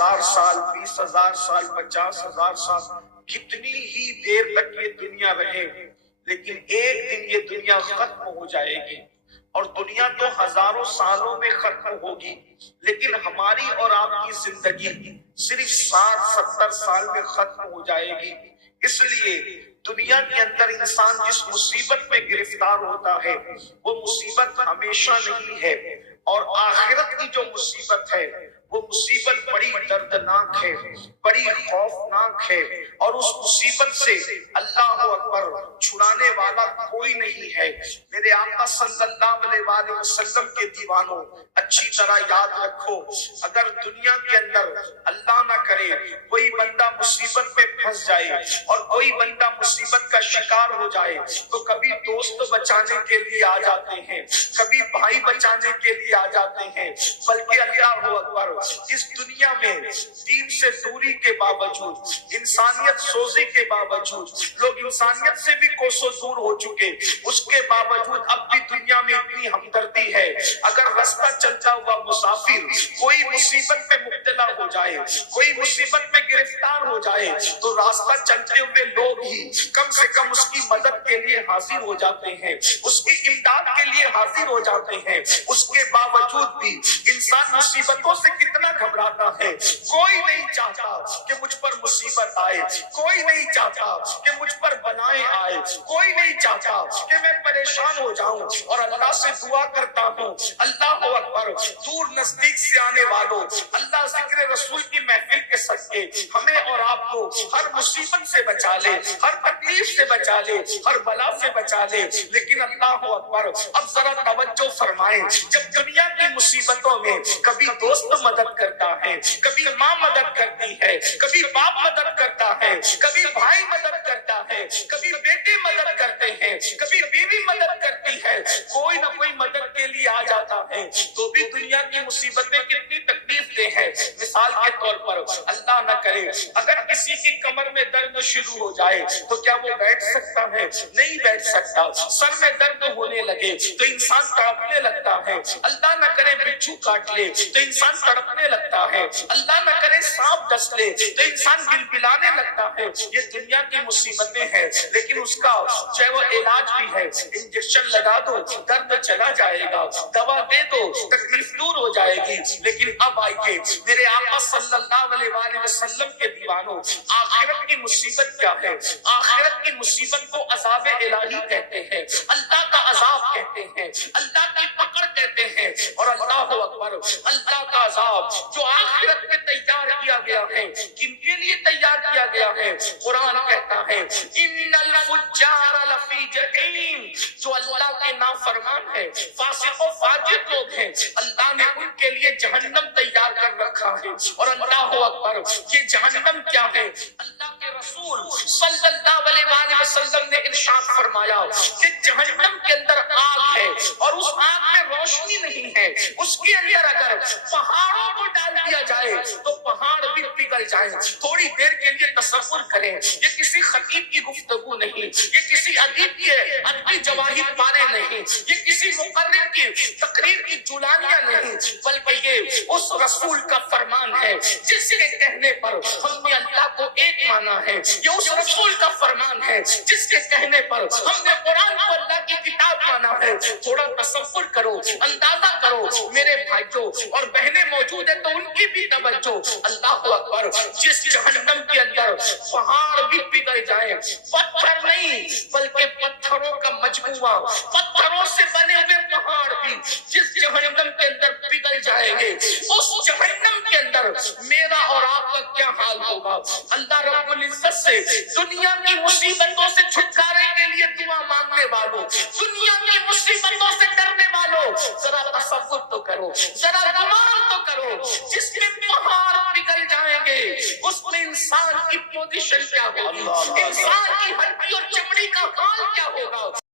10,000 سال، 20,000 سال، 50,000 سال، کتنی ہی دیر تک یہ دنیا رہے، لیکن ایک دن یہ دنیا ختم ہو جائے گی۔ اور دنیا تو ہزاروں سالوں میں ختم ہوگی، لیکن ہماری اور آپ کی زندگی صرف 60-70 سال میں ختم ہو جائے گی۔ اس لیے دنیا کے اندر انسان جس مصیبت میں گرفتار ہوتا ہے وہ مصیبت ہمیشہ نہیں ہے، اور آخرت کی جو مصیبت ہے وہ مصیبت بڑی دردناک ہے، بڑی خوفناک ہے، اور اس مصیبت سے اللہ اکبر چھڑانے والا کوئی نہیں ہے۔ میرے آقا صلی اللہ علیہ وآلہ وسلم کے دیوانوں، اچھی طرح یاد رکھو، اگر دنیا کے اندر اللہ نہ کرے کوئی بندہ مصیبت میں پھنس جائے اور کوئی بندہ مصیبت کا شکار ہو جائے تو کبھی دوست بچانے کے لیے آ جاتے ہیں، کبھی بھائی بچانے کے لیے آ جاتے ہیں، بلکہ اللہ اکبر اس دنیا میں دین سے دوری کے باوجود، انسانیت سوزی کے باوجود، لوگ انسانیت سے بھی کوسوں دور ہو چکے، اس کے باوجود اب بھی دنیا میں اتنی ہمدردی ہے۔ اگر رستہ چلتا ہوا مسافر کوئی مصیبت میں مبتلا ہو جائے، کوئی مصیبت میں گرفتار ہو جائے، تو راستہ چلتے ہوئے لوگ ہی کم سے کم اس کی مدد کے لیے حاضر ہو جاتے ہیں، اس کی امداد کے لیے حاضر ہو جاتے ہیں۔ اس کے باوجود بھی انسان مصیبتوں سے کتنا گھبراتا ہے۔ کوئی نہیں چاہتا کہ مجھ پر مصیبت آئے، کوئی نہیں چاہتا کہ مجھ پر بلائیں آئے، کوئی نہیں چاہتا کہ میں پریشان ہو جاؤں، اور اللہ سے دعا کرتا ہوں اللہ اکبر دور نزدیک سے آنے والوں، اللہ ذکر رسول کی محفل کے صدقے ہمیں اور آپ کو ہر مصیبت سے بچا لے، ہر تکلیف سے بچا لے، ہر بلا سے بچا لے۔ لیکن اللہ اکبر اب ذرا توجہ فرمائیں، جب دنیا کی مصیبتوں میں کبھی دوست مدد کرتا ہے، کبھی ماں مدد کرتی ہے، کبھی باپ مدد کرتا ہے، کبھی بھائی مدد کرتا ہے، کبھی بیٹے مدد کرتے ہیں، کبھی بیوی مدد کرتی ہے، کوئی نہ کوئی مدد کے لیے آ جاتا ہے، تو بھی دنیا کی مصیبتیں کتنی تکلیف دہ ہیں۔ مثال کے طور پر اللہ نہ کرے اگر کسی کی کمر میں درد شروع ہو جائے تو کیا وہ بیٹھ سکتا ہے؟ نہیں بیٹھ سکتا۔ سر میں درد ہونے لگے تو انسان تڑپنے لگتا ہے۔ اللہ نہ کرے بچھو کاٹ لے تو انسان تڑپنے لگتا ہے۔ اللہ نہ کرے سانپ ڈس لے تو انسان بلبلانے لگتا ہے۔ یہ دنیا کی مصیبتیں ہیں، لیکن اس کا جو ہے وہ علاج بھی ہے۔ انجیکشن لگا دو درد چلا جائے گا، دوا دے دو تکلیف دور ہو جائے گی۔ لیکن اب آئیے میرے آقا صلی اللہ علیہ وآلہ وسلم کے دیوانوں، آخرت کی مصیبت کیا ہے؟ آخرت کی مصیبت کو عذاب الہی کہتے ہیں، اللہ کا عذاب کہتے ہیں، اللہ کی پکڑ کہتے ہیں۔ اور اللہ اکبر اللہ کا عذاب جو آخرت میں تیار کیا گیا ہے، کن کے لیے تیار کیا گیا ہے؟ قرآن کہتا ہے ان الفجار لفی جحیم، جو اللہ کے نافرمان ہے، فاسق و فاجر لوگ ہیں، اللہ نے ان کے لیے جہنم تیار کر رکھا ہے۔ اور اللہ اکبر یہ جہنم کیا ہے؟ اللہ کے رسول صلی اللہ علیہ وآلہ وسلم نے ارشاد فرمایا کہ جہنم کے اندر آگ ہے، اور اس آگ میں روشنی نہیں ہے، اس کے اندر اگر پہاڑوں کو ڈال دیا جائے تو پہاڑ بھی پگھل جائیں۔ تھوڑی دیر کے لیے تصور کریں، یہ کسی خطیب کی گفتگو نہیں، یہ کسی ادیب کی ادبی جواہر پارے نہیں، یہ کسی مقرر کی تقریر کی جولانیاں نہیں، بلکہ یہ اس رسول کا فرمان ہے جس کے کہنے پر ہم نے اللہ کو ایک مانا ہے۔ یہ اس رسول کا فرمان ہے جس کے کہنے پر ہم نے قرآن کو اللہ کی کتاب مانا ہے۔ تھوڑا تصور کرو، اندازہ کرو میرے بھائیوں اور بہنیں موجود ہیں تو ان کی بھی توجہ۔ اللہ اکبر جس جہنم کے اندر پہاڑ بھی پگھل جائیں، پتھر نہیں بلکہ پتھروں کا مجموعہ، پتھروں سے بنے ہوئے پہاڑ بھی جس جہنم کے اندر پگھل جائیں گے، اس جہنم کے اندر میرا اور آپ کا کیا حال ہوگا؟ اللہ رب العزت سے دنیا کی مصیبتوں سے چھٹکارے کے لیے دعا مانگنے والوں، دنیا کی مصیبتوں سے ڈرنے والوں، ذرا تصور تو کرو، ذرا گمان تو کرو، جس میں پہاڑ پگھل جائیں گے اس میں انسان کی پوزیشن کیا ہوگی، انسان کی ہڈی اور چمڑی کا حال کیا ہوگا؟